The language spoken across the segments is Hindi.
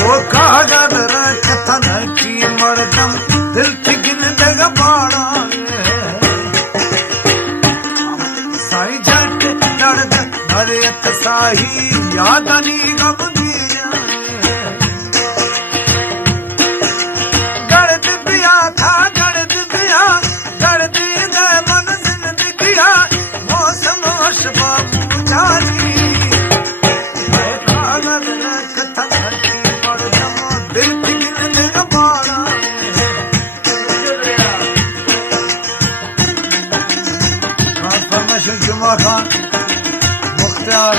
वो कागज रखतन की मर्दम दिल थिगिन दग बाड़ा साई जट दर्द हरियत साही यादनी गम दिया गड़द पिया था गड़द पिया गड़द दे मन जिंदगिया मौसम शबाब जानी कागज रखतन की मर्दम दिल थिगिन दग बाड़ा जुमा खान मुख्तार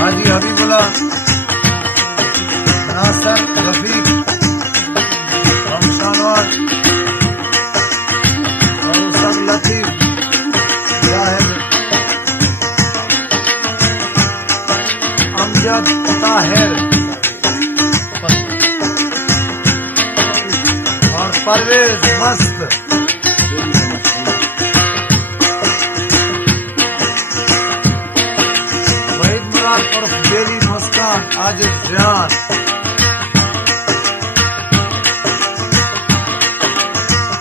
हाजी हबीबुल्लाह नासर रफीक शानवाज और सब लतीफ जाहिर अमजद ताहिर और परवेज मस्त और बेली मुस्कान आज जान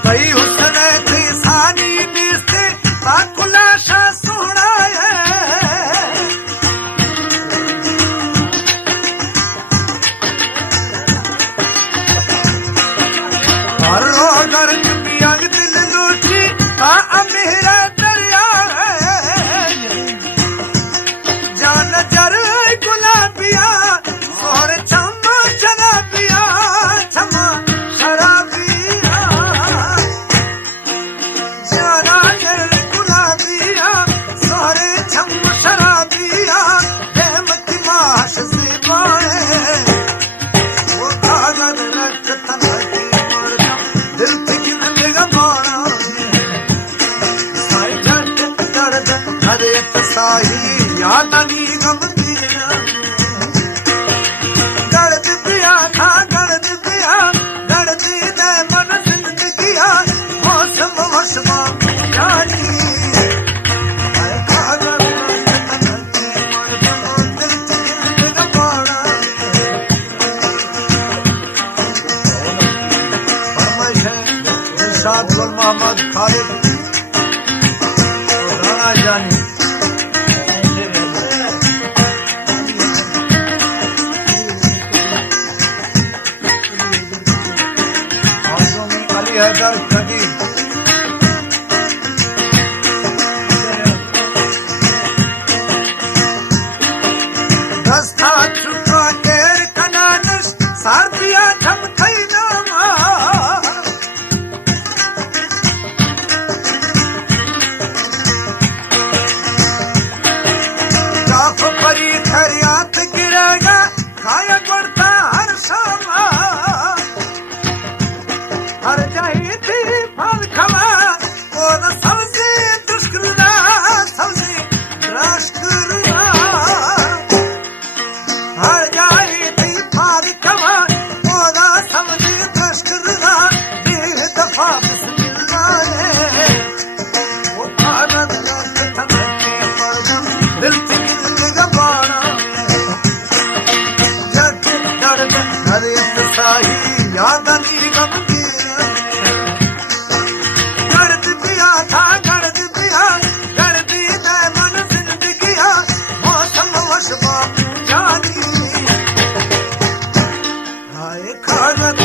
कई हुस्न थी सानी बीसते ताकुलाशा सोना है और रोगर पिया दिल लूटी मेरा दरिया जान जर गुलाबिया और छमा शराबिया छमा शराबिया जाना जर गुलाबिया सोरे छम शराबिया रहमत माश से पाए वो कागज रखतन की मर्दम दिल थिगिन दग बाड़ा साई जट दर्द हरियत साही यादनी गम दिया गड़द पिया था गड़द पिया गड़द दे मन जिंदगिया मौसम वसमा जानी कागज रखतन की मर्दम दिल थिगिन दग बाड़ा फरमाइश है इरशाद गुल मोहम्मद खालिद राणा जानी हैदर कदीर दस्ता चुका एर कनानस सारपिया थम थई नामा काफ परी खरियात गिरेगा खाया पड़ता हर सामा हर जाही थी फल खवा और सबसे दुश्मना सबसे राष्ट्रना हर जाही थी फल खवा और सबसे दुश्मना दिल दफा बिस्मिल्लाह है वो कागज रखतन की मर्दम दिल थिगिन दग बाड़ा जट दर्द हरियत साही यादनी गम दिया गड़द पिया था गड़द पिया गड़द दे मन जिंदगिया मौसम वशबा जानी हाय कागज